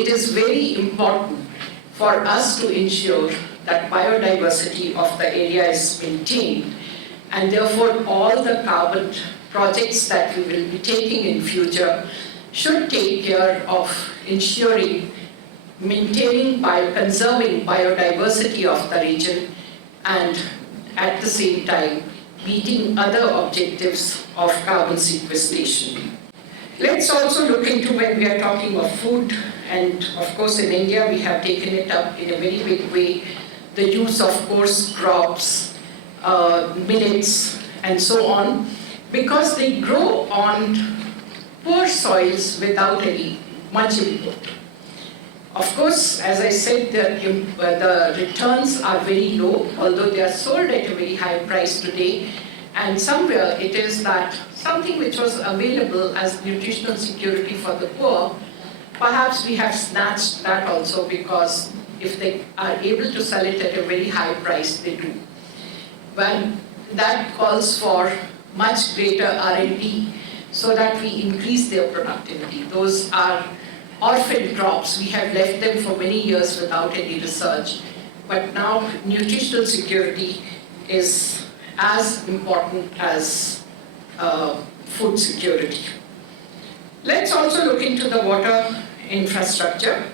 It is very important for us to ensure that biodiversity of the area is maintained, and therefore all the carbon projects that we will be taking in future should take care of ensuring maintaining conserving biodiversity of the region and at the same time meeting other objectives of carbon sequestration. Let's also look into, when we are talking of food, and of course in India we have taken it up in a very big way, the use of coarse crops, millets and so on, because they grow on poor soils without any much input. Of course, as I said, the returns are very low, although they are sold at a very high price today. And somewhere it is that something which was available as nutritional security for the poor, perhaps we have snatched that also, because if they are able to sell it at a very high price, they do. Well, that calls for much greater R&D so that we increase their productivity. Those are orphan crops. We have left them for many years without any research. But now nutritional security is as important as food security. Let's also look into the water infrastructure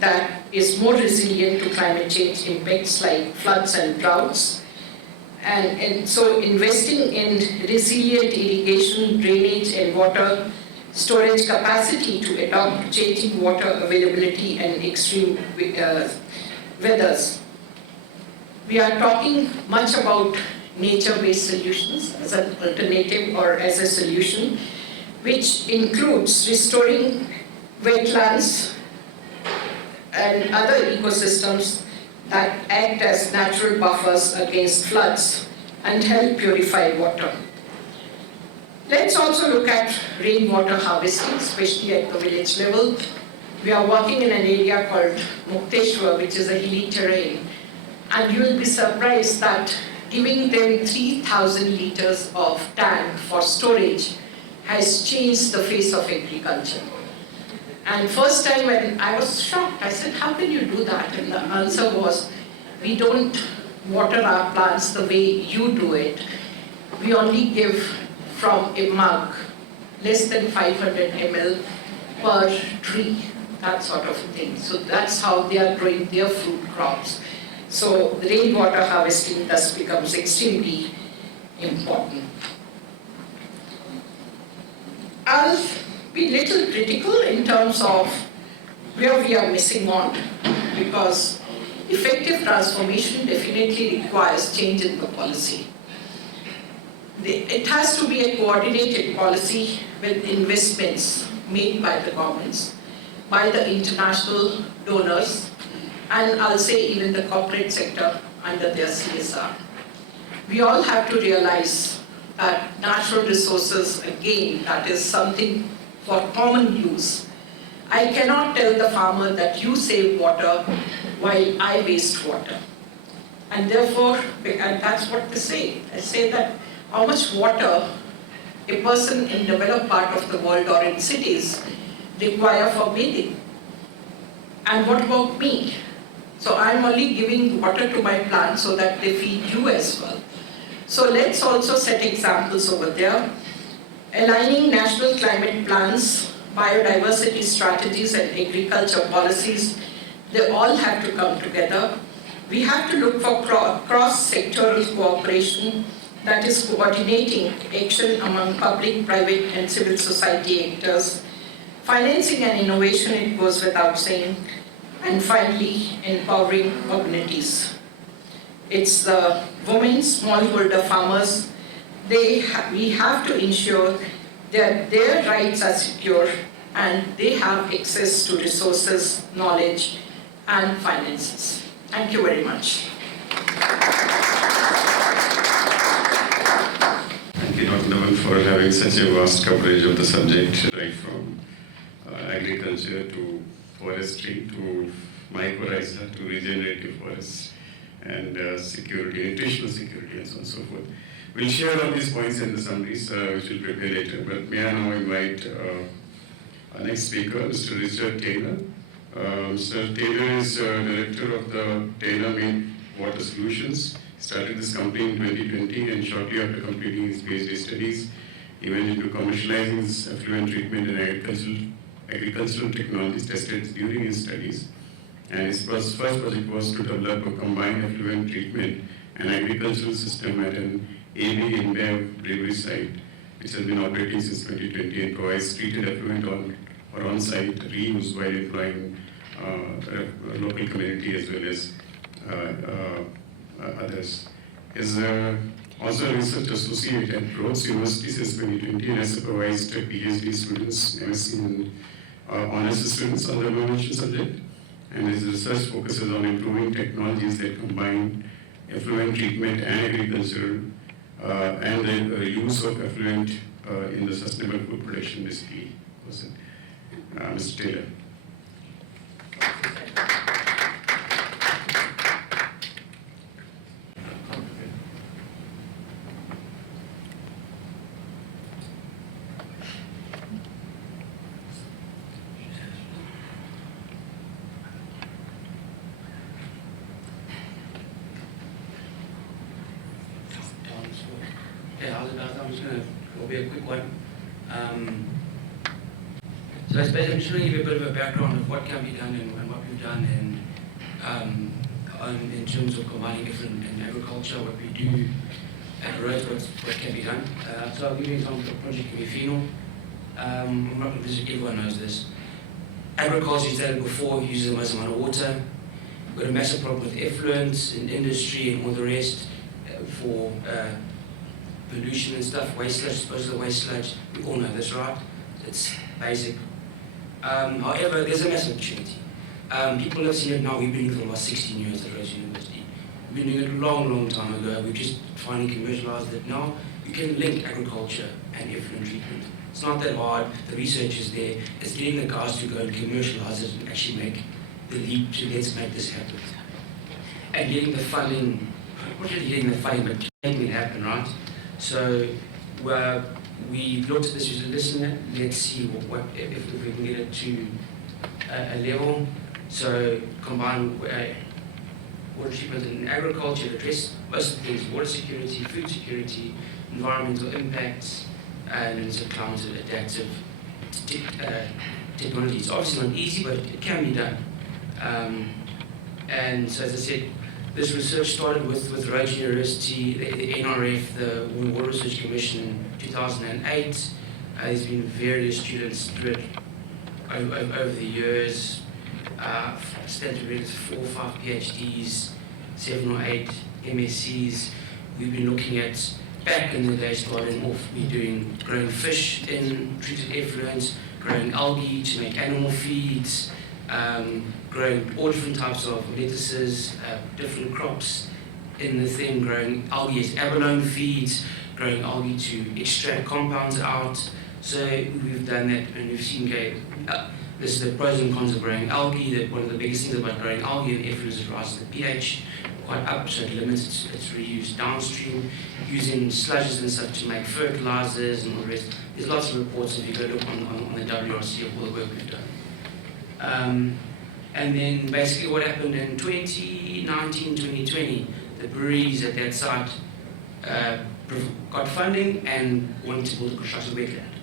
that is more resilient to climate change impacts like floods and droughts. And so investing in resilient irrigation, drainage and water storage capacity to adopt changing water availability and extreme weathers. We are talking much about nature-based solutions as an alternative or as a solution, which includes restoring wetlands and other ecosystems that act as natural buffers against floods and help purify water. Let's also look at rainwater harvesting, especially at the village level. We are working in an area called Mukteshwar, which is a hilly terrain, and you will be surprised that giving them 3,000 liters of tank for storage has changed the face of agriculture. And first time when I was shocked, I said, how can you do that? And the answer was, we don't water our plants the way you do it. We only give from a mug, less than 500 ml per tree, that sort of thing. So that's how they are growing their fruit crops. So the rainwater harvesting thus becomes extremely important. I'll be little critical in terms of where we are missing on, because effective transformation definitely requires change in the policy. It has to be a coordinated policy with investments made by the governments, by the international donors, and I'll say even the corporate sector under their CSR. We all have to realize that natural resources, again, that is something for common use. I cannot tell the farmer that you save water while I waste water. And therefore, and that's what they say. I say that how much water a person in developed part of the world or in cities require for bathing. And what about me? So I'm only giving water to my plants so that they feed you as well. So let's also set examples over there. Aligning national climate plans, biodiversity strategies and agriculture policies, they all have to come together. We have to look for cross-sectoral cooperation, that is coordinating action among public, private and civil society actors. Financing and innovation, it goes without saying. And finally, empowering communities. It's the women, smallholder farmers. We have to ensure that their rights are secure and they have access to resources, knowledge, and finances. Thank you very much. Thank you, Dr. Naman, for having such a vast coverage of the subject, right from agriculture to forestry to mycorrhiza to regenerative forests and security, nutritional security, and so on and so forth. We'll share all these points in the summaries, which we'll prepare later. But may I now invite Next speaker, Mr. Richard Taylor. Mr. Taylor is director of the Taylor Made Water Solutions. He started this company in 2020, and shortly after completing his PhD studies, he went into commercializing his effluent treatment and agricultural technologies tested during his studies. And his first project was to develop a combined effluent treatment and agricultural system at an AB InBev brewery site, which has been operating since 2020 and provides treated effluent on-site reuse while employing a local community as well as others. Is also a research associate at Rhodes University since 2020 and has supervised PhD students, MSc and honors students on the mentioned subject. And his research focuses on improving technologies that combine effluent treatment and agriculture and the use of effluent in the sustainable food production, basically. Mr. Taylor. I'm just going to, it'll be a quick one. So I suppose I'm just going to give you a bit of a background of what can be done and what we've done in terms of combining effluent and agriculture, what we do at Rhodes, what can be done. So I'll give you an example of Project Phenol. I'm not going to visit, everyone knows this. Agriculture, you stated before, uses the most amount of water. We've got a massive problem with effluents in industry and all the rest for pollution and stuff, waste sludge, disposal of waste sludge. We all know this, right? It's basic. However, there's a massive opportunity. People have seen it now. We've been doing it for the last 16 years at Rhodes University. We've been doing it a long, long time ago. We've just finally commercialized it now. You can link agriculture and effluent treatment. It's not that hard. The research is there. It's getting the guys to go and commercialize it and actually make the leap to let's make this happen. And getting the funding, not really getting the funding, but making it happen, right? So we looked at this, we said, listen, let's see if we can get it to a level. So combine water treatment and agriculture to address most of the things: water security, food security, environmental impacts, and so climate adaptive technology. It's obviously not easy, but it can be done. And so, as I said, this research started with Rhodes University, the NRF, the Water Research Commission in 2008. There's been various students through it over the years. Stanford Regs, 4 or 5 PhDs, 7 or 8 MSCs. We've been looking at, back in the day, starting off, growing fish in treated effluents, growing algae to make animal feeds, growing all different types of lettuces, different crops in the thing, growing algae as abalone feeds, growing algae to extract compounds out. So we've done that, and we've seen this is the pros and cons of growing algae. One of the biggest things about growing algae in effluent is it rises the pH quite up, so it limits its reuse downstream, using sludges and stuff to make fertilizers and all the rest. There's lots of reports if you go look on the WRC of all the work we've done. And then basically what happened in 2019, 2020, the breweries at that site got funding and wanted to build a constructed wetland.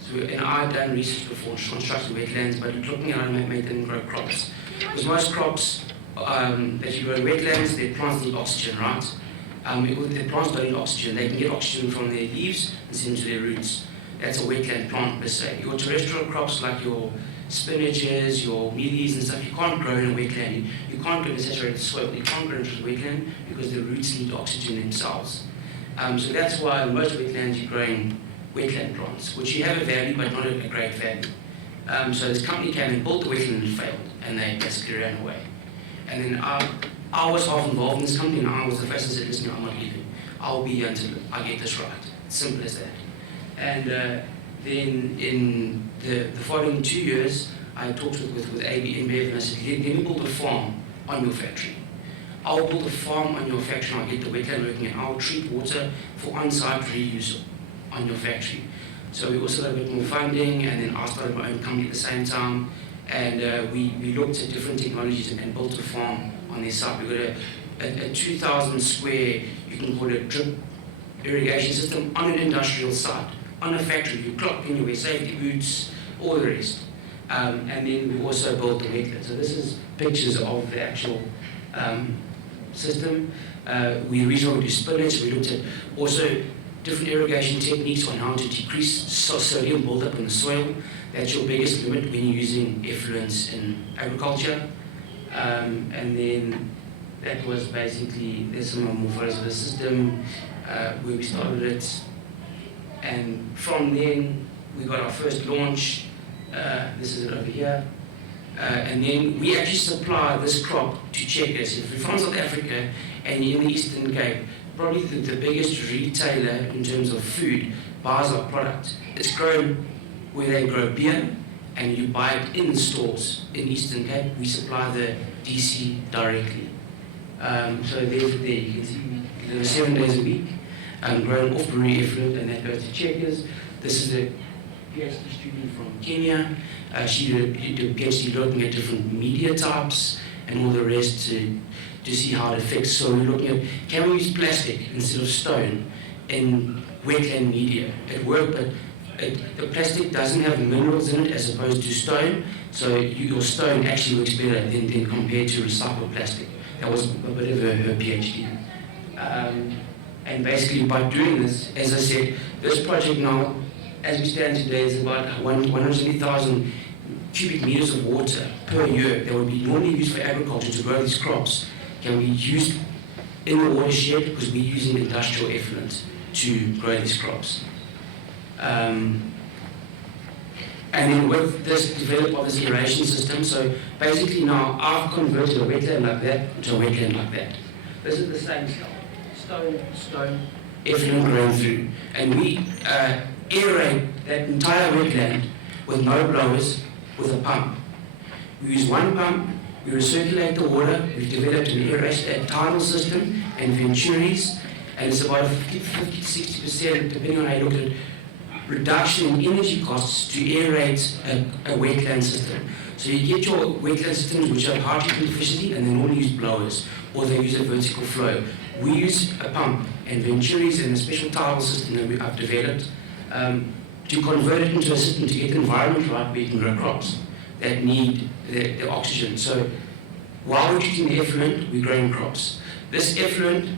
So, and I'd done research before on constructed wetlands, but looking at how to make them grow crops. Because most crops that you grow in wetlands, their plants need oxygen, right? Their plants don't need oxygen. They can get oxygen from their leaves and send to their roots. That's a wetland plant per se. Your terrestrial crops like your spinaches, your mealies and stuff, you can't grow in a wetland. You can't grow in a saturated soil. You can't grow in a wetland because the roots need oxygen themselves. So that's why in most wetlands you're growing wetland plants, which you have a value but not a great value. So this company came and built the wetland and failed, and they basically ran away. And then I was half involved in this company, and I was the first that said, listen, I'm not leaving. I'll be here until I get this right. It's simple as that. And then in the following 2 years, I talked with AB InBev and I said, let me build a farm on your factory. I'll build a farm on your factory and I'll get the wetland working and I'll treat water for on-site reuse on your factory. So we also got a bit more funding, and then I started my own company at the same time. And we looked at different technologies and built a farm on this site. We got a 2,000 square, you can call it a drip irrigation system on an industrial site, on a factory. You clock in, you wear safety boots, all the rest. And then we also built the wetland. So this is pictures of the actual system. We originally do spillage. We looked at also different irrigation techniques on how to decrease sodium buildup in the soil. That's your biggest limit when you're using effluents in agriculture. And then that was basically, there's some more photos of the system, where we started it. And from then, we got our first launch. This is it over here. And then we actually supply this crop to checkers. If you're from South Africa and you're in the Eastern Cape, probably the biggest retailer in terms of food buys our product. It's grown where they grow beer, and you buy it in stores in Eastern Cape. We supply the DC directly. So there you can see 7 days a week, grown off brewery effluent, and that goes to checkers. This is a PhD student from Kenya. She did a PhD looking at different media types and all the rest to see how it affects. So we're looking at, can we use plastic instead of stone in wetland media? It worked, but the plastic doesn't have minerals in it as opposed to stone, so your stone actually works better than compared to recycled plastic. That was a bit of her PhD. And basically by doing this, as I said, this project now, as we stand today, is about 180,000 cubic meters of water per year that would be normally used for agriculture to grow these crops, can be used in the watershed because we're using industrial effluent to grow these crops. And then with this develop of this aeration system, so basically now I've converted a wetland like that to a wetland like that. This is the same stuff, stone, effluent growing through. And we aerate that entire wetland with no blowers, with a pump. We use one pump, we recirculate the water, we've developed a tidal system and venturies, and it's about 50 to 60%, depending on how you look at it, reduction in energy costs to aerate a wetland system. So you get your wetland systems which have high treatment efficiency, and they normally use blowers, or they use a vertical flow. We use a pump and venturies and a special tidal system that I've developed to convert it into a system to get the environment right where you can grow crops that need the oxygen. So while we're treating the effluent, we're growing crops. This effluent,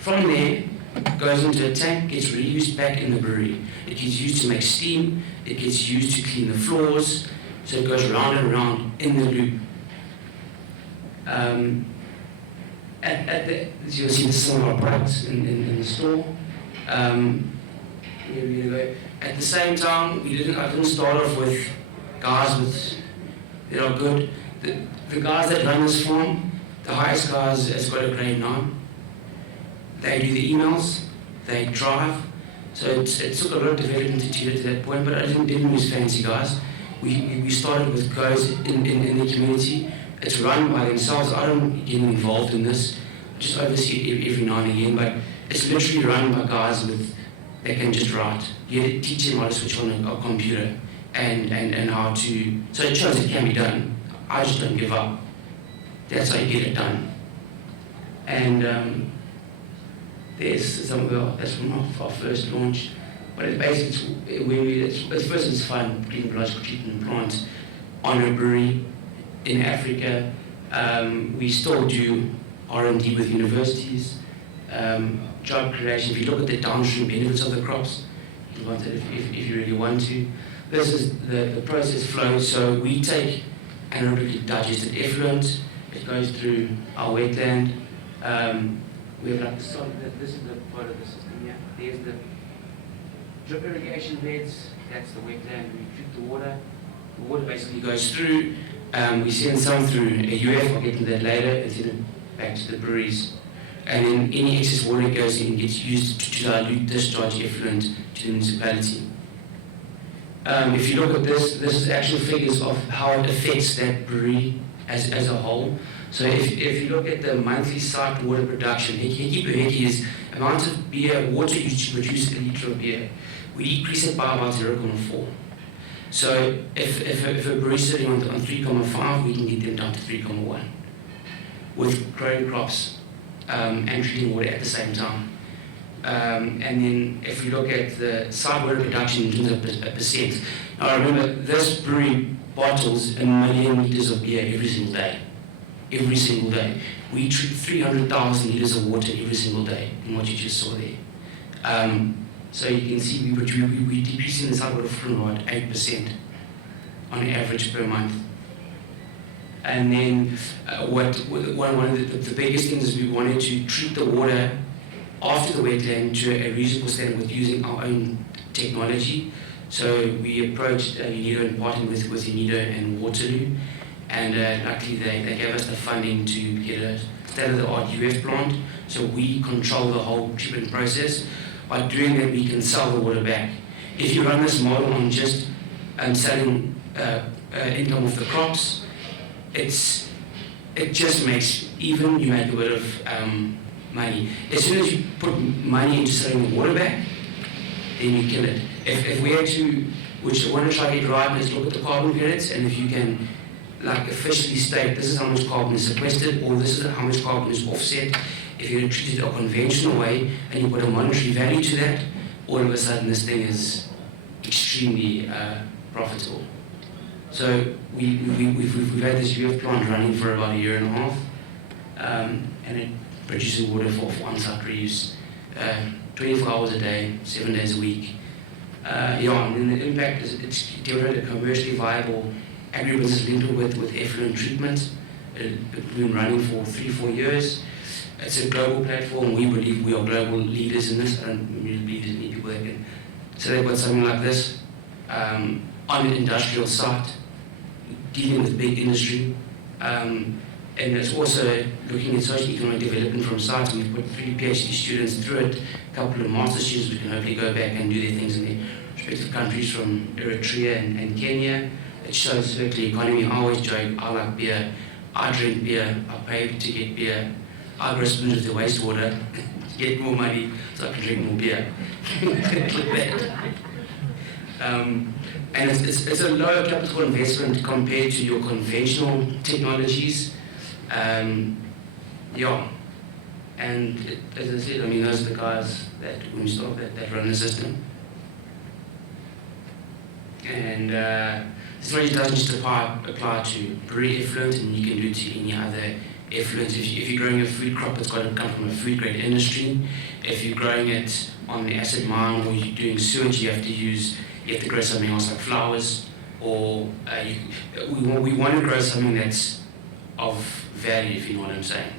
from there, goes into a tank, gets reused back in the brewery. It gets used to make steam, it gets used to clean the floors, so it goes round and round in the loop. As you'll see, some of our products in the store. At the same time, I didn't start off with guys that are good. The guys that run this farm, the highest guys has got a grade 9. They do the emails, they drive. So it took a lot of development to get to that point, but I didn't use fancy guys. We started with guys in the community. It's run by themselves. I don't get involved in this, just oversee it every now and again, but it's literally run by guys that can just write. You teach them how to switch on a computer and how to, so it shows it can be done. I just don't give up. That's how you get it done. And there's some of that's from our first launch. But it's basically, first it's fun, green biological treatment plants on a brewery in Africa. We still do R&D with universities, job creation. If you look at the downstream benefits of the crops, you can want it if you really want to. This is the process flow. So we take anaerobically digested effluent. It goes through our wetland. We have like this is the part of the system here. There's the drip irrigation beds. That's the wetland. We treat the water. The water basically goes through. We send some through a UF. I'll get to that later. And send it back to the breweries. And then any excess water goes in and gets used to dilute discharge effluent to the municipality. If you look at this is actual figures of how it affects that brewery as a whole. So if you look at the monthly site water production, heki per heki is amount of beer, water used to produce a litre of beer. we decrease it by about 0.4. So if a brew is sitting on 3.5, we can get them down to 3.1 with growing crops and treating water at the same time. And then if we look at the side water production in terms of a percent, now remember this brewery bottles 1 million liters of beer every single day. Every single day. We treat 300,000 liters of water every single day in what you just saw there. So you can see we decreasing the side water footprint about 8% on average per month. And then one of the biggest things is we wanted to treat the water after the wetland to a reasonable standard with using our own technology. So we approached UNIDO and partnered with UNIDO and Waterloo, and luckily they gave us the funding to get a state-of-the-art UF plant. So we control the whole treatment process. By doing that, we can sell the water back. If you run this model on just selling income off the crops, it just makes, even you make a bit of money. As soon as you put money into selling the water back, then you kill it. If we had to, which I want to try to get right, let's look at the carbon credits, and if you can like officially state this is how much carbon is sequestered, or this is how much carbon is offset, if you treat it a conventional way and you put a monetary value to that, all of a sudden this thing is extremely profitable. So we've had this UF plant running for about 1.5 years, and it produces water for on-site reuse, 24 hours a day, 7 days a week. And then the impact is it's developed a commercially viable agribusiness linked with effluent treatment. It's been running for 3-4 years. It's a global platform. We believe we are global leaders in this. I don't really believe there's many people that can say about something like this on an industrial site, dealing with big industry. And it's also looking at socio-economic development from sites. We've put 3 PhD students through it, a couple of master students who can hopefully go back and do their things in their respective countries from Eritrea and Kenya. It shows circular economy. I always joke, I like beer, I drink beer, I pay to get beer, I grow spoons with the wastewater to get more money so I can drink more beer. And it's a lower capital investment compared to your conventional technologies. And as I said, I mean, those are the guys that when we start that run the system. And this really doesn't just apply to brewery effluent, and you can do it to any other effluent. If you're growing a food crop, it's got to come from a food grade industry. If you're growing it on the acid mine or you're doing sewage, you have to grow something else like flowers, or we want to grow something that's of value, if you know what I'm saying.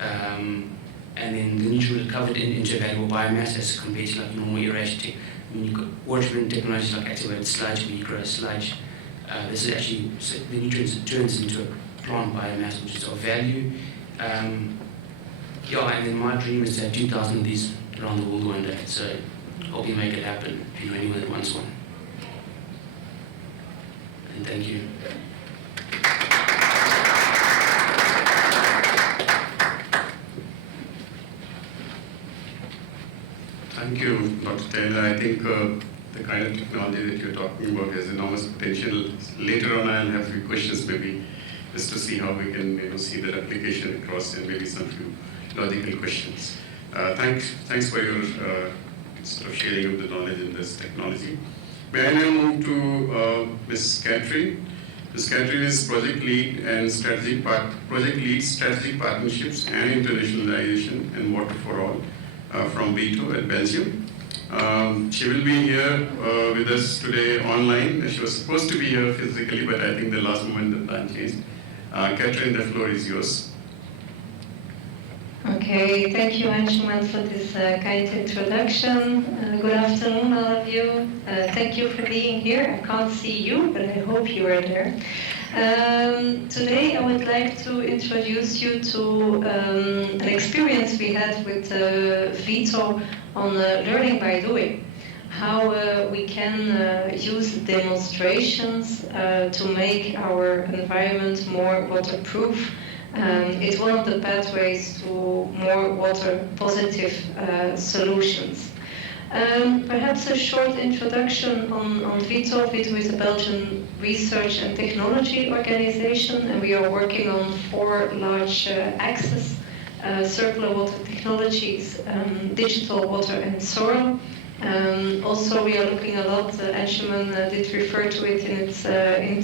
And then the nutrient recovered into valuable biomass as compared to like normal aeration. When you've got water treatment technologies like activated sludge, where you grow a sludge, this is actually the nutrients turns into a plant biomass, which is of value. And then my dream is to have 2,000 of these around the world one day. So hope you make it happen if you know anyone that wants one. And thank you. Thank you, Dr. Taylor. I think the kind of technology that you're talking about has enormous potential. Later on, I'll have a few questions, maybe just to see how we can, see that application across, and maybe some few logical questions. Thanks for your sort of sharing of the knowledge in this technology. May I now move to Ms. Catherine? Ms. Catherine is project lead strategic partnerships and internationalization and water for all. From Vito at Belgium. She will be here with us today online. She was supposed to be here physically, but I think the last moment the plan changed. Catherine, the floor is yours. Okay, thank you, Anshuman, for this kind introduction. Good afternoon, all of you. Thank you for being here. I can't see you, but I hope you are there. Today I would like to introduce you to an experience we had with Vito on learning by doing. How we can use demonstrations to make our environment more waterproof. It's one of the pathways to more water positive solutions. Perhaps a short introduction on VITO. VITO is a Belgian research and technology organization, and we are working on 4 large axes: circular water technologies, digital water and soil. Also, we are looking a lot, Anshuman did refer to it in its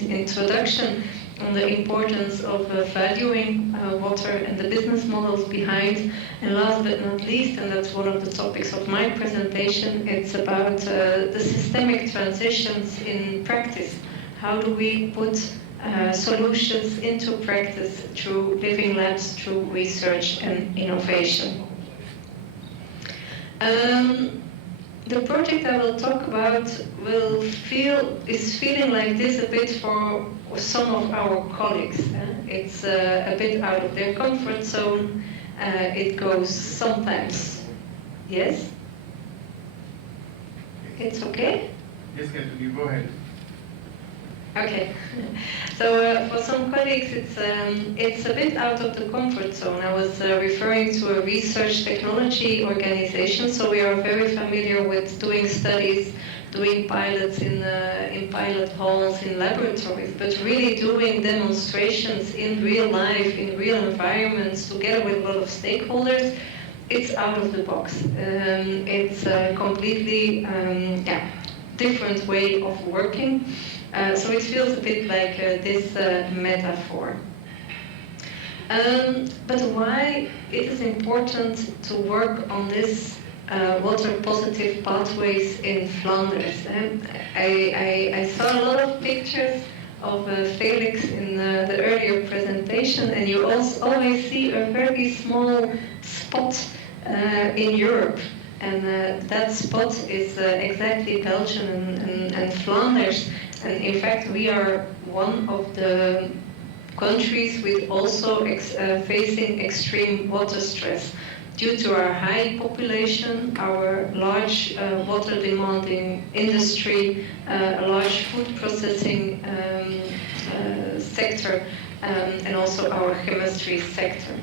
introduction, on the importance of valuing water and the business models behind. And last but not least, and that's one of the topics of my presentation, it's about the systemic transitions in practice. How do we put solutions into practice through living labs, through research and innovation? The project I will talk about is feeling like this a bit for some of our colleagues. It's a bit out of their comfort zone. It goes sometimes. Yes? It's okay? Yes, Captain, you go ahead. Okay. So for some colleagues, it's a bit out of the comfort zone. I was referring to a research technology organization, so we are very familiar with doing studies, doing pilots in pilot halls, in laboratories, but really doing demonstrations in real life, in real environments, together with a lot of stakeholders. It's out of the box. It's a completely different way of working. So it feels a bit like this metaphor. But why it is important to work on this water positive pathways in Flanders? I saw a lot of pictures of Felix in the earlier presentation, and you also always see a very small spot in Europe. And that spot is exactly Belgium and Flanders. And in fact, we are one of the countries with also facing extreme water stress due to our high population, our large water demanding industry, a large food processing sector, and also our chemistry sector.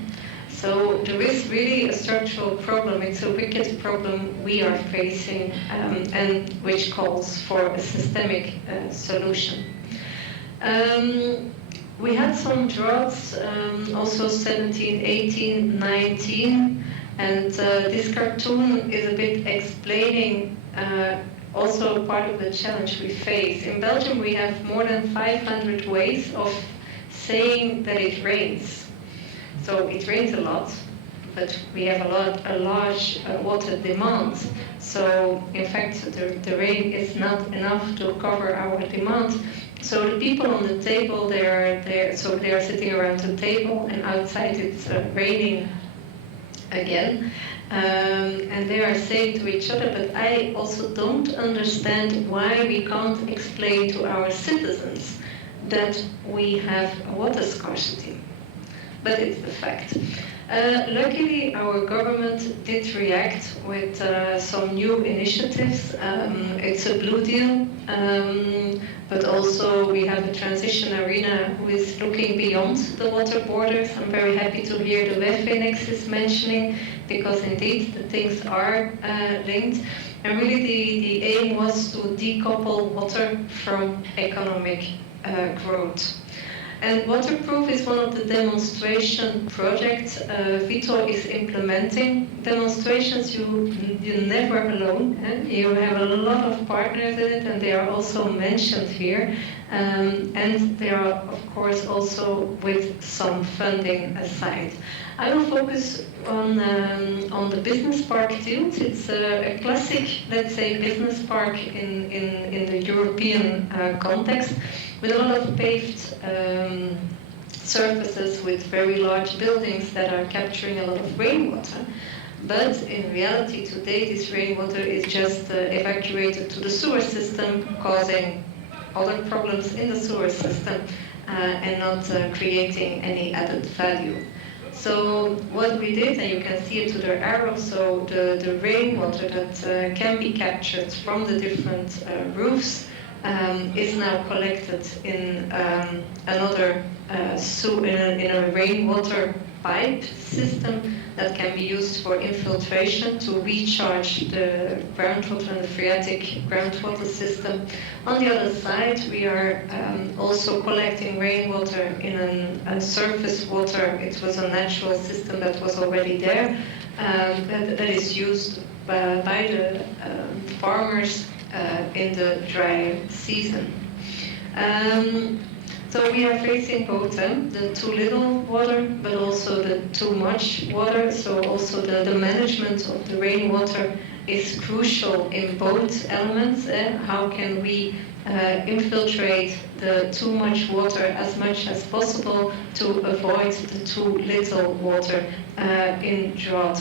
So there is really a structural problem. It's a wicked problem we are facing, and which calls for a systemic solution. We had some droughts, also 17, 18, 19, and this cartoon is a bit explaining also part of the challenge we face. In Belgium, we have more than 500 ways of saying that it rains. So it rains a lot, but we have a large water demand. So in fact, the rain is not enough to cover our demand. So the people on the table, they are sitting around the table, and outside it's raining again. And they are saying to each other, but I also don't understand why we can't explain to our citizens that we have a water scarcity. But it's the fact. Luckily, our government did react with some new initiatives. It's a Blue Deal, but also we have a transition arena who is looking beyond the water borders. I'm very happy to hear the WEFINEX is mentioning, because indeed the things are linked. And really the aim was to decouple water from economic growth. And Waterproof is one of the demonstration projects VITO is implementing. Demonstrations, you're never alone. You have a lot of partners in it, and they are also mentioned here. And they are, of course, also with some funding aside. I will focus on the business park field. It's a classic, let's say, business park in the European context, with a lot of paved surfaces with very large buildings that are capturing a lot of rainwater. But in reality today, this rainwater is just evacuated to the sewer system, causing other problems in the sewer system and not creating any added value. So what we did, and you can see it to the arrow, so the rainwater that can be captured from the different roofs is now collected in another in a rainwater pipe system that can be used for infiltration to recharge the groundwater and the phreatic groundwater system. On the other side, we are also collecting rainwater in a surface water. It was a natural system that was already there, that is used by the farmers in the dry season. So we are facing both the too little water, but also the too much water. So also the management of the rainwater is crucial in both elements. How can we infiltrate the too much water as much as possible to avoid the too little water in drought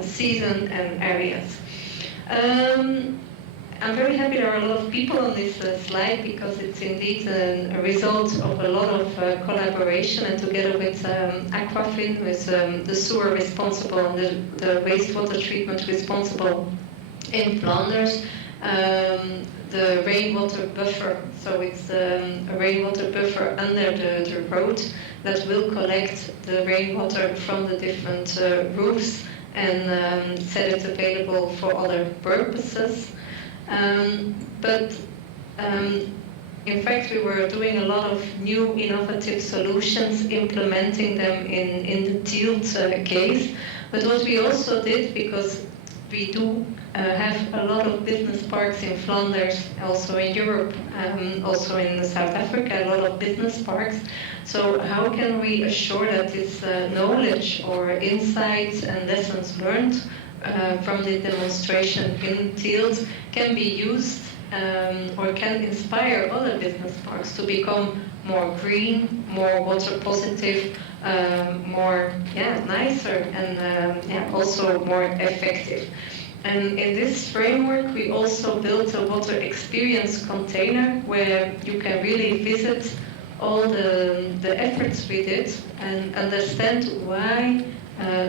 season and areas. I'm very happy there are a lot of people on this slide because it's indeed a result of a lot of collaboration, and together with Aquafin, who is the sewer responsible and the wastewater treatment responsible in Flanders, the rainwater buffer. So it's a rainwater buffer under the road that will collect the rainwater from the different roofs and set it available for other purposes. In fact, we were doing a lot of new innovative solutions, implementing them in the Tielt case. But what we also did, because we do have a lot of business parks in Flanders, also in Europe, also in South Africa, a lot of business parks. So how can we assure that this knowledge or insights and lessons learned from the demonstration in Tielt can be used or can inspire other business parks to become more green, more water positive, more nicer, and also more effective. And in this framework, we also built a water experience container where you can really visit all the efforts we did and understand why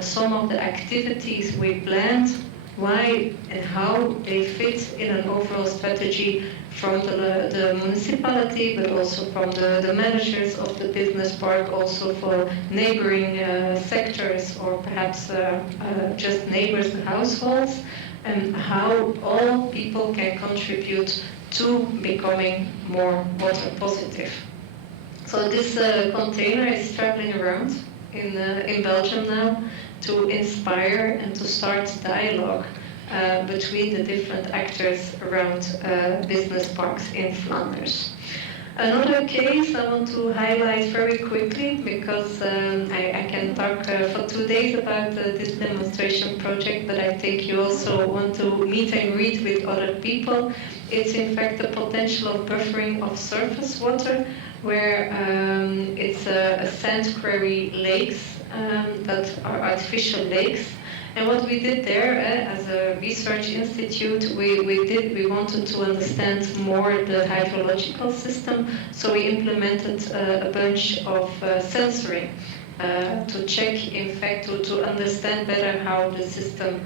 some of the activities we planned, why and how they fit in an overall strategy from the municipality, but also from the managers of the business park, also for neighboring sectors or perhaps just neighbors and households, and how all people can contribute to becoming more water positive. So this container is traveling around in Belgium now to inspire and to start dialogue between the different actors around business parks in Flanders. Another case I want to highlight very quickly, because I can talk for 2 days about this demonstration project, but I think you also want to meet and greet with other people. It's in fact the potential of buffering of surface water, where it's a sand quarry lakes that are artificial lakes. And what we did there as a research institute, we wanted to understand more the hydrological system, so we implemented a bunch of sensoring to check, in fact, to understand better how the system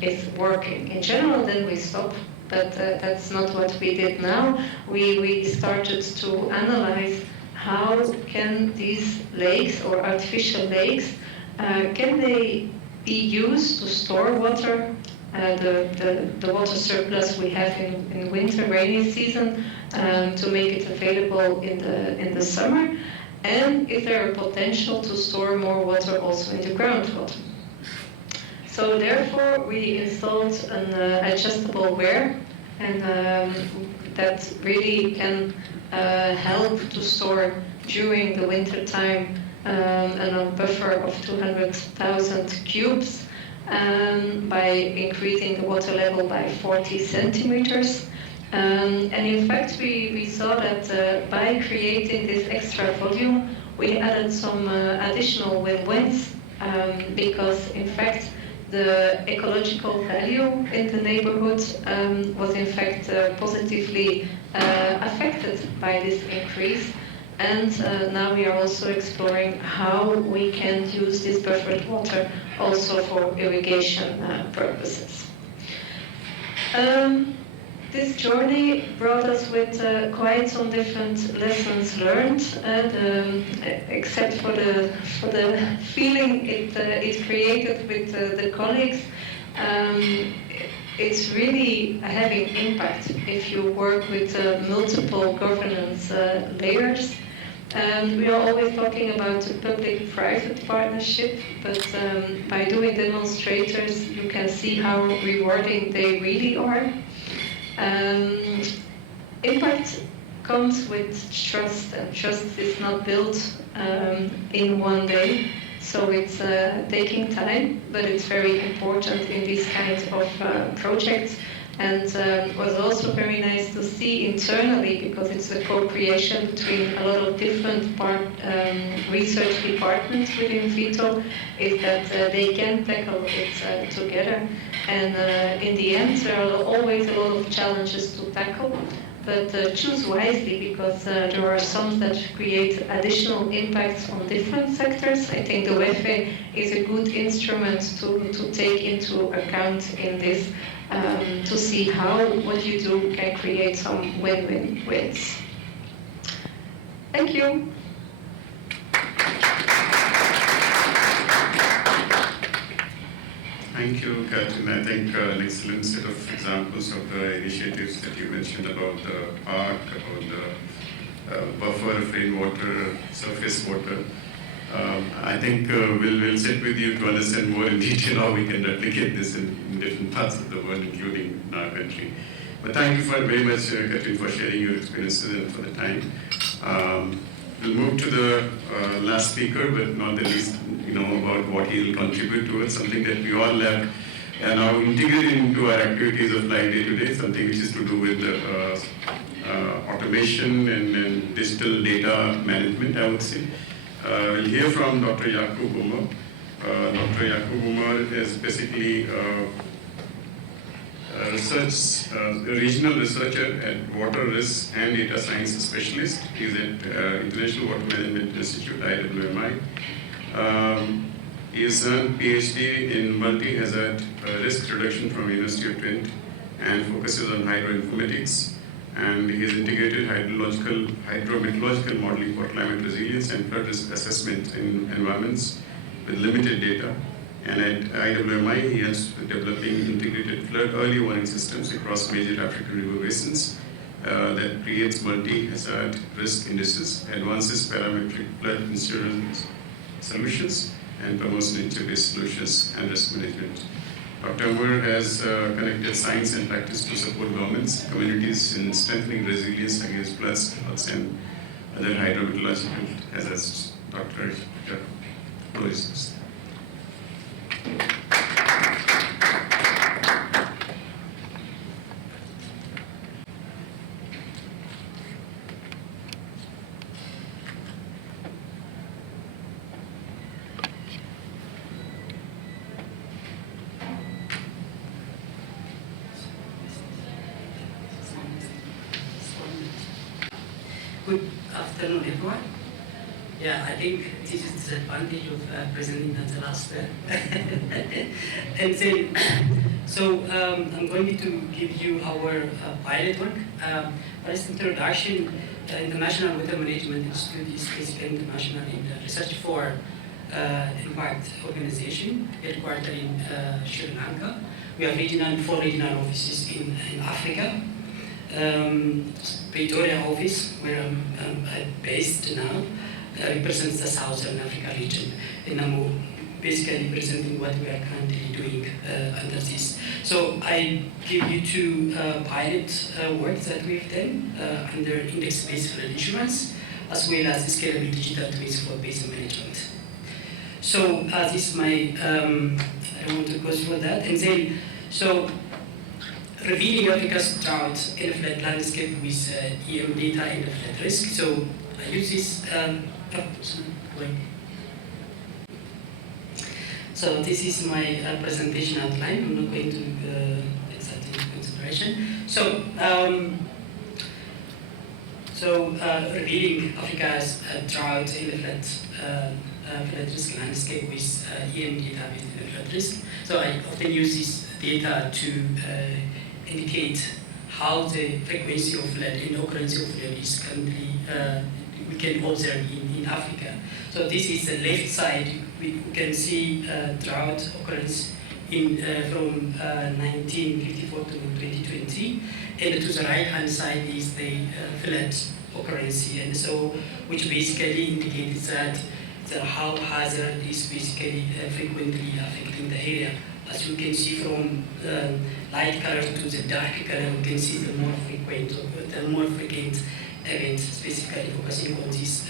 is working. In general, then we stop, but that's not what we did now. We started to analyze how can these lakes or artificial lakes, can they be used to store water, the water surplus we have in winter, rainy season, to make it available in the summer, and is there a potential to store more water also in the groundwater? So therefore we installed an adjustable weir, and that really can help to store during the winter time a buffer of 200,000 cubes by increasing the water level by 40 centimeters. And in fact, we saw that by creating this extra volume, we added some additional win-wins, because in fact, the ecological value in the neighborhood was in fact positively affected by this increase. And now we are also exploring how we can use this buffered water also for irrigation purposes. This journey brought us with quite some different lessons learned, except for the feeling it created with the colleagues. It's really having impact if you work with multiple governance layers. We are always talking about the public-private partnership, but by doing demonstrators, you can see how rewarding they really are. Impact comes with trust, and trust is not built in one day. So it's taking time, but it's very important in these kinds of projects. And it was also very nice to see internally, because it's a co-creation between a lot of different research departments within VITO, is that they can tackle it together. And in the end, there are always a lot of challenges to tackle. But choose wisely, because there are some that create additional impacts on different sectors. I think the WEFE is a good instrument to take into account in this, to see how what you do can create some win-win wins. Thank you. Thank you, Catherine. I think an excellent set of examples of the initiatives that you mentioned about the park, about the buffer, rainwater, surface water. I think we'll sit with you to understand more in detail how we can replicate this in different parts of the world, including in our country. But thank you very much, Catherine, for sharing your experiences and for the time. We'll move to the last speaker, but not the least, about what he'll contribute towards, something that we all have now integrated into our activities of life day to day, something which is to do with automation and digital data management, I would say. We'll hear from Dr. Jakub Bummer. Dr. Jakub Bummer is basically a regional researcher at Water Risk and Data Science Specialist. He's at International Water Management Institute, IWMI. He has done PhD in multi-hazard risk reduction from University of Twente and focuses on hydroinformatics. And he has integrated hydrometeorological modeling for climate resilience and flood risk assessment in environments with limited data. And at IWMI, he is developing integrated flood early warning systems across major African river basins that creates multi-hazard risk indices, advances parametric flood insurance solutions, and promotes nature-based solutions and risk management. Dr. Moore has connected science and practice to support governments, communities in strengthening resilience against floods, droughts, and other hydrometeorological hazards. Dr. Jakub, please. Good afternoon, everyone. Yeah, I think this is the advantage of presenting at the last and then, so I'm going to give you our pilot work. First introduction, the International Water Management Institute is basically international in research for impact organization, headquartered in Sri Lanka. We have 4 regional offices in Africa. Pretoria office, where I'm based now, represents the Southern Africa region, and I'm basically presenting what we are currently doing under this. So I give you 2 pilot works that we've done under index-based flood insurance, as well as the scalable digital tools for basin management. So this is my, I want to go through that, and then, so revealing Africa's drought and flood landscape with EM data and flood risk. So I use this, So this is my presentation outline. I'm not going to take that into consideration. So, revealing Africa's drought and flood risk landscape with EM data and flood risk. So I often use this data to indicate how the frequency of flood and occurrence of flood is currently we can observe in Africa. So this is the left side. We can see drought occurrence from 1954 to 2020, and to the right hand side is the flood occurrence, and so which basically indicates that how hazard is basically frequently affecting the area. As you can see from light color to the dark color, you can see the more frequent events, specifically focusing on this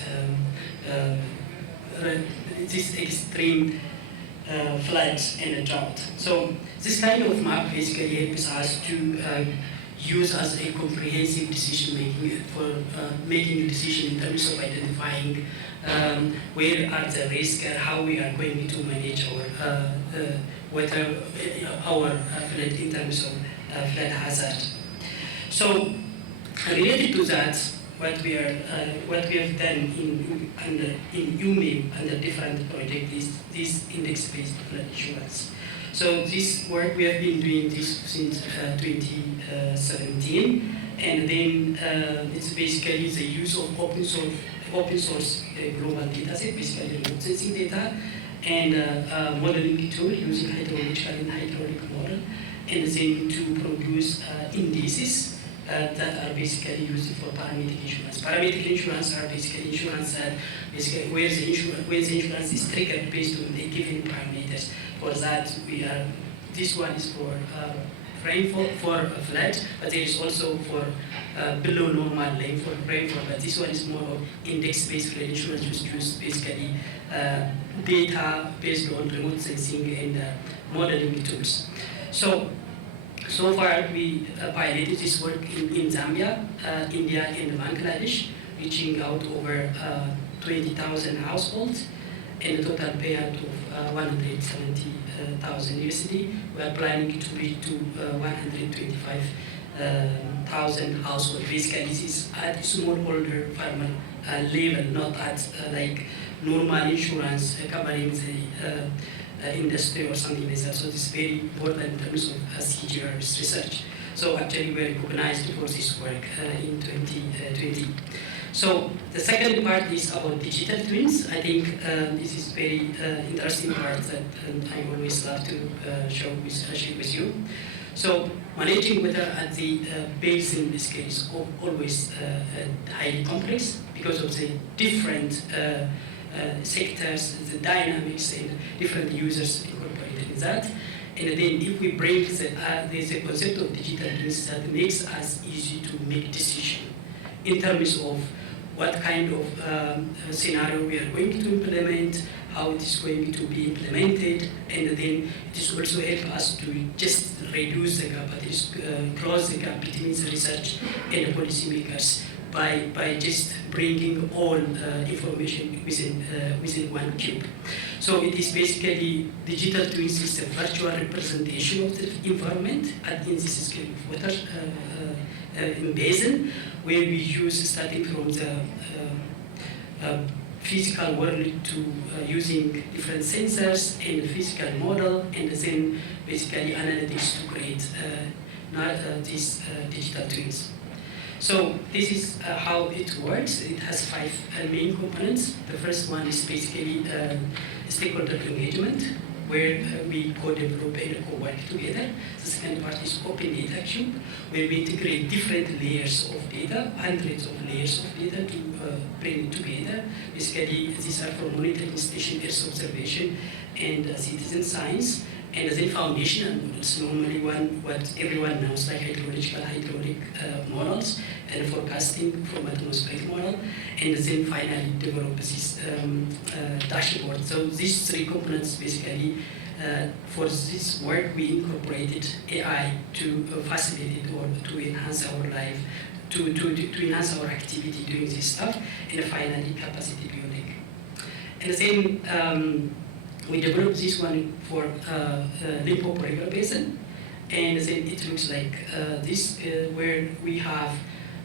extreme floods and drought. So this kind of map basically helps us to use as a comprehensive decision making for making a decision in terms of identifying where are the risks and how we are going to manage our our flood in terms of flood hazard. So related to that, what we have done in UME under different projects is this index-based flood insurance. So this work we have been doing this since 2017, and then it's basically the use of open source global data set, basically remote sensing data, and modeling tool using hydrological and hydraulic model, and then to produce indices that are basically used for parametric insurance. Parametric insurance are basically insurance that basically where the insurance is triggered based on the given parameters. For that, this one is for rainfall, for flood, but there is also for below normal rainfall, but this one is more of index-based flood insurance, which use basically data based on remote sensing and modeling tools. So far, we piloted this work in Zambia, India, and Bangladesh, reaching out over 20,000 households, and a total payout of 170,000 USD. We are planning to reach to 125,000 households. Basically, this is at smallholder farmer level, not at like normal insurance covering the industry or something like that. So this is very important in terms of CSIR research. So actually we are recognized for this work in 2020. So the second part is about digital twins. I think this is very interesting part that I always love to share with you. So managing weather at the basin scale is always highly complex because of the different sectors, the dynamics, and different users incorporated in that. And then if we bring there's a concept of digital twins that makes us easy to make decisions in terms of what kind of scenario we are going to implement, how it is going to be implemented, and then it is also help us to just reduce the gap, that is close the gap between the research and the policymakers by just bringing all information within one cube. So it is basically digital twins is a virtual representation of the environment in this scale of water in basin, where we use starting from the physical world to using different sensors and physical model, and then basically analytics to create these digital twins. So this is how it works. It has 5 main components. The first one is basically stakeholder engagement, where we co-develop and co-work together. The second part is open data cube, where we integrate different layers of data, hundreds of layers of data to bring it together. Basically, these are for monitoring station Earth observation and citizen science. And then foundational models, normally what everyone knows, like hydraulic models, and forecasting from atmospheric model, and then finally develop this dashboard. So these 3 components basically, for this work, we incorporated AI to facilitate or to enhance our life, to enhance our activity doing this stuff, and finally capacity building. And then we developed this one for Limpopo River Basin, and then it looks like this, where we have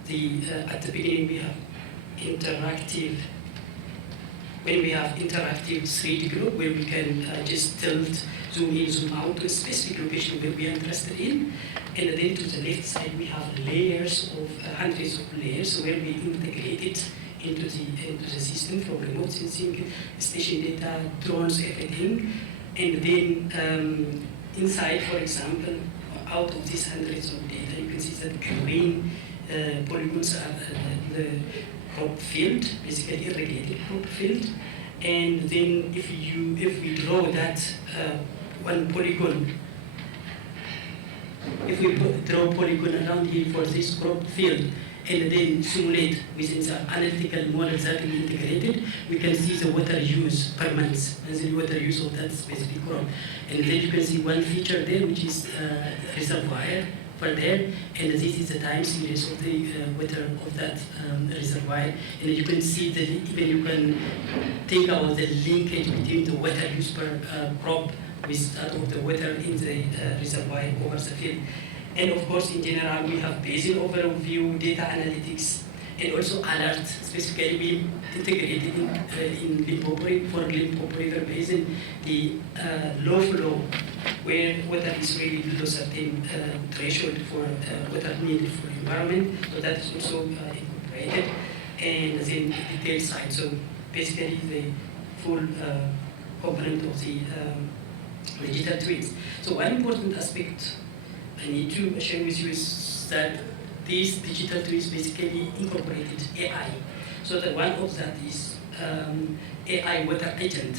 the at the beginning we have interactive when we have interactive 3D group where we can just tilt, zoom in, zoom out to a specific location where we are interested in. And then to the left side, we have layers of hundreds of layers where we integrate it into the system from remote sensing, station data, drones, everything. And then inside, for example, out of these hundreds of data, you can see that green polygons are the crop field, basically irrigated crop field. And then if we draw that one polygon, if we draw polygon around here for this crop field, and then simulate within the analytical models that we integrated, we can see the water use per month, and the water use of that specific crop. And then you can see one feature there, which is reservoir for there, and this is the time series of the water of that reservoir. And you can see that even you can think about the linkage between the water use per crop with that of the water in the reservoir over the field. And of course, in general, we have basin overview, data analytics, and also alert. Specifically, we integrated in Limpopo, for Limpopo River Basin, the low flow, where water is really below certain threshold for water needed for environment. So that is also incorporated. And then the detail side. So basically, the full component of the digital twins. So one important aspect I need to share with you is that these digital twins basically incorporated AI. So that one of that is AI water agent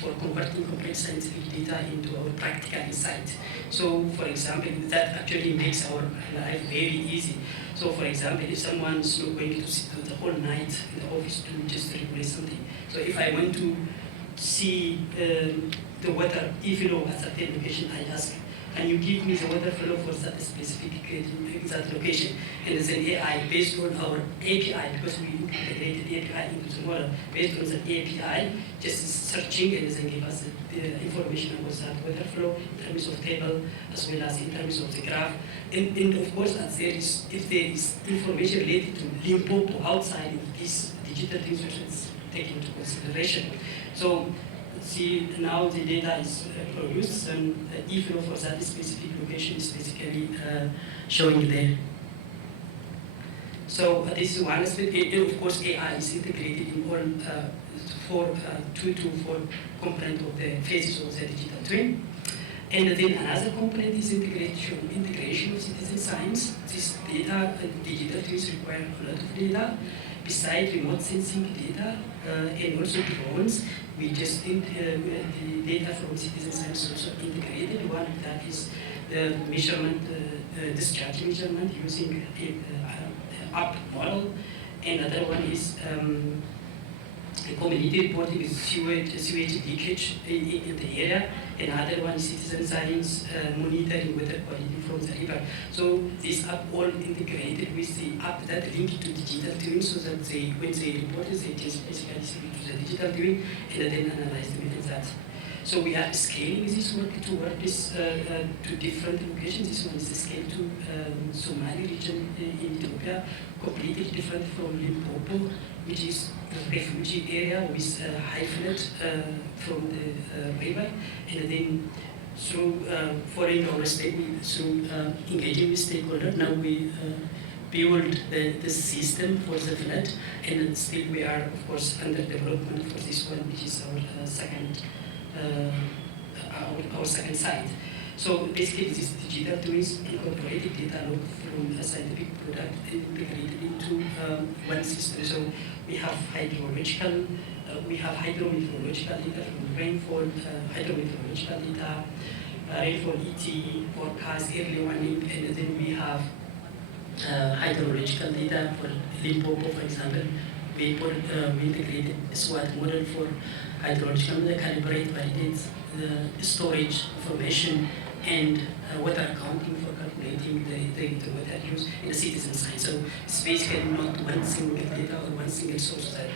for converting complex scientific data into our practical insight. So for example, that actually makes our life very easy. So for example, if someone is not going to sit the whole night in the office to just replace something. So if I want to see the water inflow at a certain location, I ask, can you give me the water flow for that specific that location? And it's an AI based on our API, because we integrated API into the model. Based on the API, just searching and then give us the information about that water flow in terms of table as well as in terms of the graph. And of course, if there is information related to Limpopo outside of these digital resources taken into consideration. So see, now the data is produced, and the inflow for that specific location is basically showing there. So this is one aspect, and of course AI is integrated in all two to four components of the phases of the digital twin. And then another component is integration of citizen science. This data and digital twins require a lot of data. Besides remote sensing data and also drones, we just think the data from citizen science also integrated. One of that is the measurement, discharge measurement using app model. Another one is community reporting with sewage leakage in the area. Another one is citizen science monitoring water quality from the river. So these are all integrated with the app that link to digital twin, so that when they report it, they just basically send it to the digital twin and then analyze them in that. So we are scaling this work to work this to different locations. This one is the scale to Somali region in Ethiopia, completely different from Limpopo, which is a refugee area with high flood from the river. And then through following our through engaging with stakeholders, now we build the system for the flood, and still we are, of course, under development for this one, which is our second site. So basically, this digital twins incorporated data log from a scientific product and integrated into one system. So we have hydrometeorological data from rainfall, hydrometeorological data, rainfall ET, forecast, early warning, and then we have hydrological data for Limpopo, for example. We integrated a SWOT model for hydrological model, calibrate, validate the storage information, and water accounting for calculating the water use in the citizen science. So it's basically not one single data or one single source. That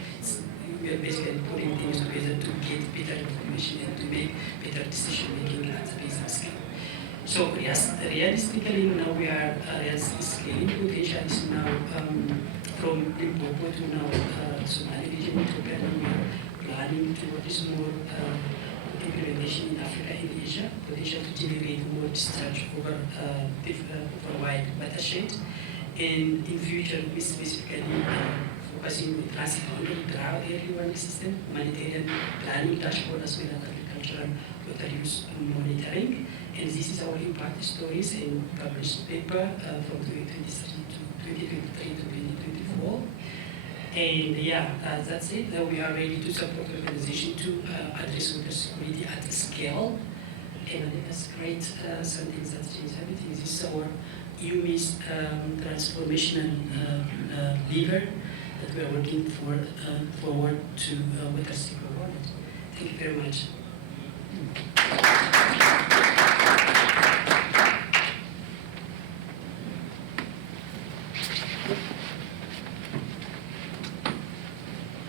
we are basically putting things together to get better information and to make better decision making at the business scale. So yes, realistically now we are scaling potential is now from Limpopo to now Somali region, Ethiopia, and we are planning towards more implementation in Africa and Asia, potential to generate more discharge over wide watershed. And in future, we specifically focusing on transboundary drought early warning system, humanitarian planning dashboard, as well as agricultural water use monitoring. And this is our impact stories and published paper from 2023 to 2024. And yeah, that's it. We are ready to support the organization to address water security at scale. And I think that's great, something that changes everything. This is our UMIS transformational lever that we are working forward to water secure world. Thank you very much.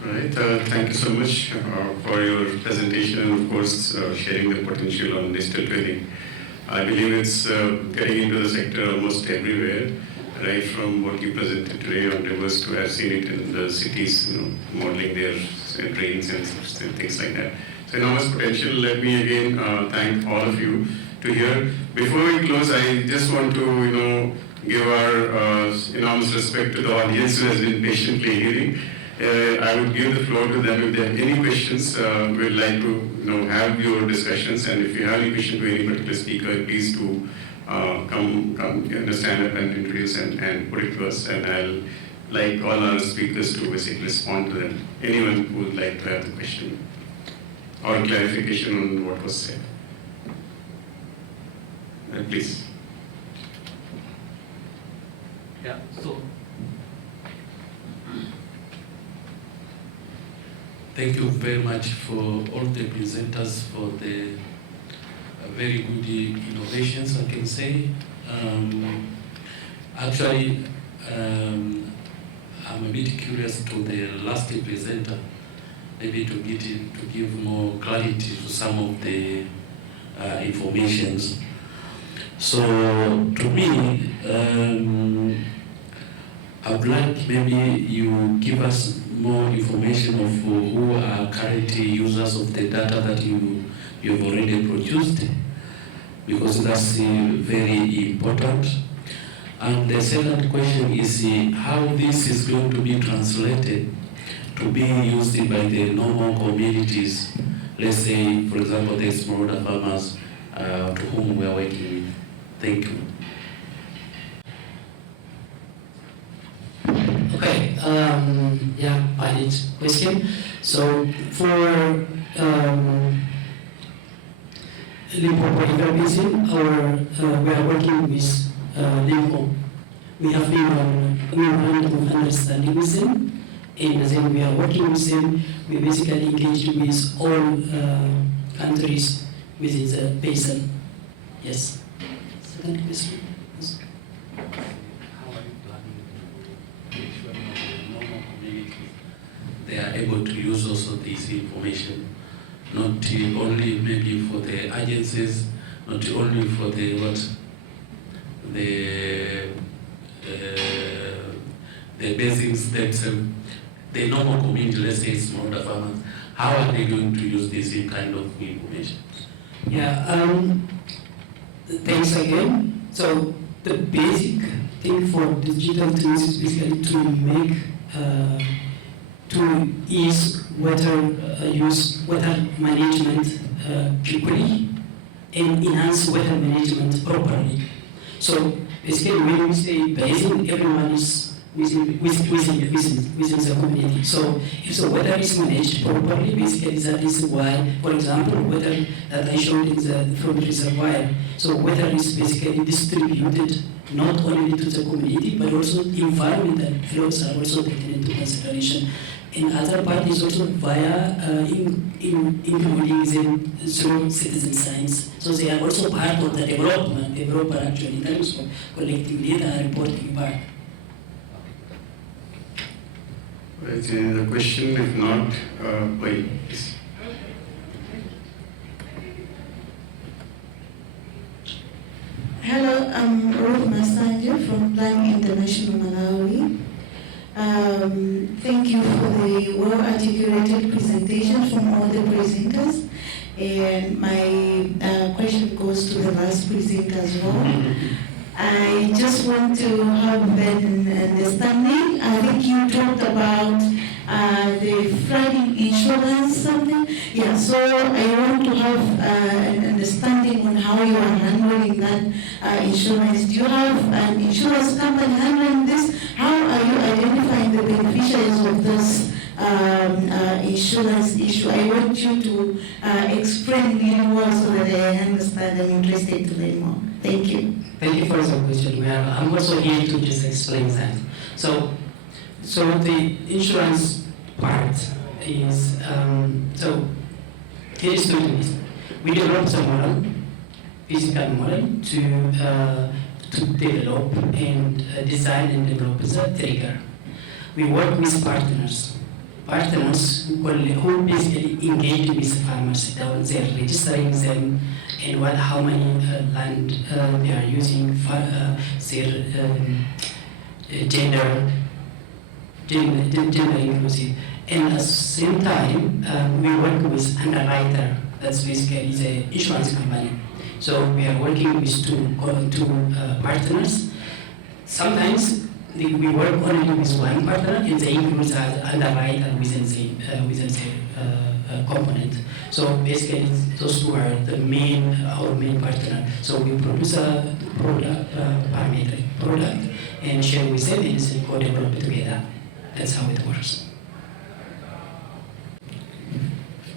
Right, thank you so much for your presentation and of course sharing the potential on digital twinning. I believe it's getting into the sector almost everywhere, right from what you presented today on rivers to I've seen it in the cities, modeling their drains and things like that. So enormous potential. Let me again thank all of you to hear. Before we close, I just want to give our enormous respect to the audience who has been patiently hearing. I would give the floor to them if they have any questions. We'd like to have your discussions, and if you have any question to any particular speaker, please do come stand up and introduce and put it to us. And I'll like all our speakers to basically respond to them. Anyone who would like to have the question or clarification on what was said. Please. Yeah, so thank you very much for all the presenters for the very good innovations, I can say. Actually, I'm a bit curious to the last presenter, maybe to give more clarity to some of the informations. So to me, I would like maybe you give us more information of who are currently users of the data that you've already produced, because that's very important. And the second question is how this is going to be translated to be used by the normal communities, let's say, for example, the smallholder farmers to whom we are working with. Thank you. Okay, yeah, valid question. So for Limpopo River Basin, we are working with Limpopo. We have been on memorandum of understanding with them, and then we are working with them. We basically engage with all countries within the basin. Yes. Second question. Yes. How are you planning to make sure that the normal communities they are able to use also this information, not only maybe for the agencies, not only for the basins themselves, the normal community, let's say smallholder farmers, how are they going to use this kind of information? Yeah, thanks again. So the basic thing for digital tools is basically to make, to ease water use, water management quickly, and enhance water management properly. So basically when we say basin, everyone is within the community. So if the water is managed properly, basically that is why, for example, water that I showed in the from the reservoir. So water is basically distributed not only to the community, but also environmental flows are also taken into consideration. And other part is also via including them through citizen science. So they are also part of the developer actually in terms of collecting data and reporting part. Right, any other question? If not, wait, please. Hello, I'm Ruth Masanja from Plan International Malawi. Thank you for the well-articulated presentation from all the presenters. And my question goes to the last presenter as well. I just want to have an understanding. I think you talked about the flooding insurance something. Yeah, so I want to have an understanding on how you are handling that insurance. Do you have an insurance company handling this? How are you identifying the beneficiaries of this insurance issue? I want you to explain really well so that I understand. I'm interested to learn more. Thank you. Thank you for the question. I'm also here to just explain that. So the insurance part is, here is doing this. We developed a model, physical model, to develop and design and develop a trigger. We work with partners who basically engage with farmers down there, registering them and how many land they are using, their gender inclusive. And at the same time, we work with underwriter, that's basically the insurance company. So we are working with two partners. Sometimes we work only with one partner and they include the underwriter within the component. So basically those two are our main partner. So we produce a product, parametric product, and share with them and then co-develop it together. That's how it works.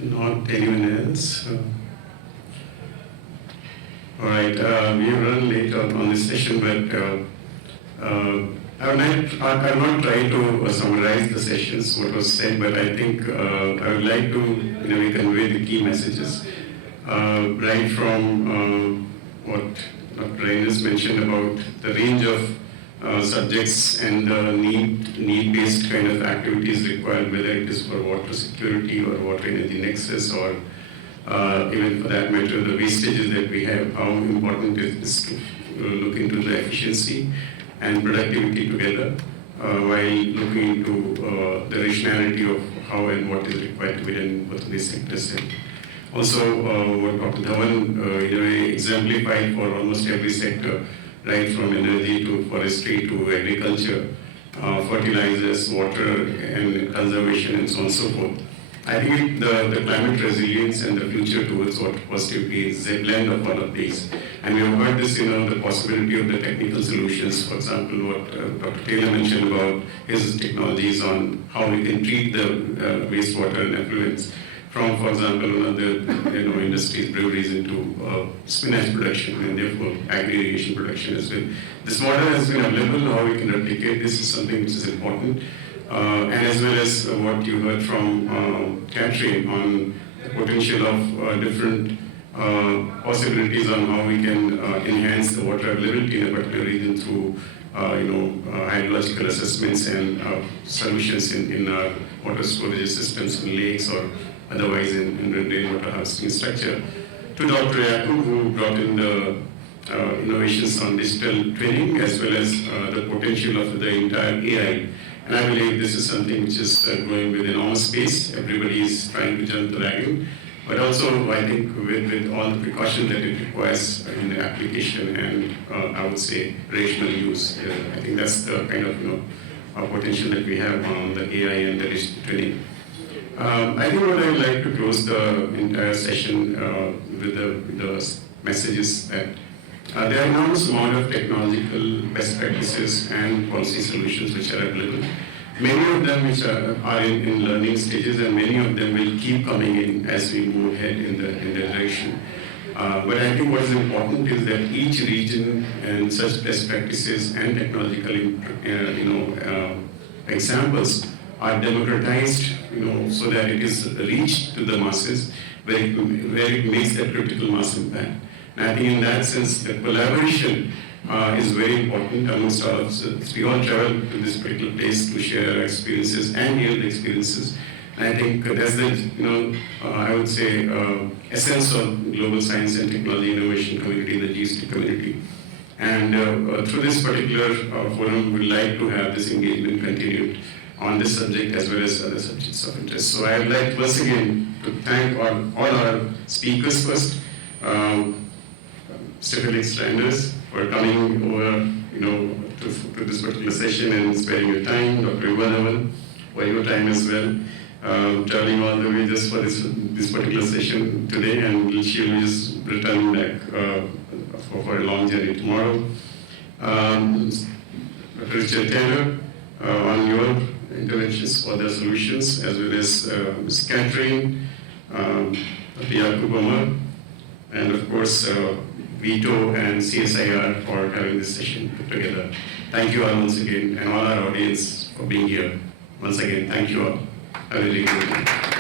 Not anyone else? All right, we run late on this session, but I will not try to summarize the sessions, what was said, but I think I would like to convey the key messages. Right from what Dr. Reines mentioned about the range of subjects and the need-based kind of activities required, whether it is for water security or water energy nexus or even for that matter the wastages that we have, how important it is to look into the efficiency and productivity together while looking into the rationality of how and what is required to be done in both of these sectors. And also what Dr. Dhawan in a way exemplified for almost every sector, right from energy to forestry to agriculture, fertilizers, water and conservation and so on and so forth. I think the climate resilience and the future towards what positivity is a blend of all of these. And we have heard this, the possibility of the technical solutions. For example, what Dr. Taylor mentioned about his technologies on how we can treat the wastewater and effluents from, for example, one of the industries, breweries into spinach production and therefore agri-irrigation production as well. This model has been available. How we can replicate this is something which is important. And as well as what you heard from Catherine on the potential of different possibilities on how we can enhance the water availability in a particular region through hydrological assessments and solutions in our water storage systems in lakes or otherwise in rainwater harvesting structure. To Dr. Yakub, who brought in the innovations on digital training as well as the potential of the entire AI. And I believe this is something which is going with enormous pace. Everybody is trying to jump the wagon. But also, I think with all the precautions that it requires in the application and I would say rational use, I think that's the kind of potential that we have on the AI and the digital training. I think what I would like to close the entire session with the messages that there are enormous amount of technological best practices and policy solutions which are available. Many of them which are in learning stages, and many of them will keep coming in as we move ahead in the direction. But I think what is important is that each region and such best practices and technological examples are democratized, so that it is reached to the masses where it makes that critical mass impact. And I think in that sense, the collaboration is very important amongst all of us. We all travel to this particular place to share our experiences and hear the experiences. And I think that's the, I would say, essence of global science and technology innovation community, the G-STIC community. And through this particular forum, we'd like to have this engagement continued. on this subject as well as other subjects of interest. So I would like once again to thank all our speakers first, Stefan Stranders for coming over, to this particular session and sparing your time, Dr. Ivanavan for your time as well, traveling all the way just for this particular session today, and she'll be just returning back for a long journey tomorrow. Dr. Richard Taylor, on your interventions for the solutions, as well as Ms. Catherine, Dr. Yakub, and of course, Vito and CSIR for having this session put together. Thank you all once again, and all our audience for being here. Once again, thank you all. Have a really good day.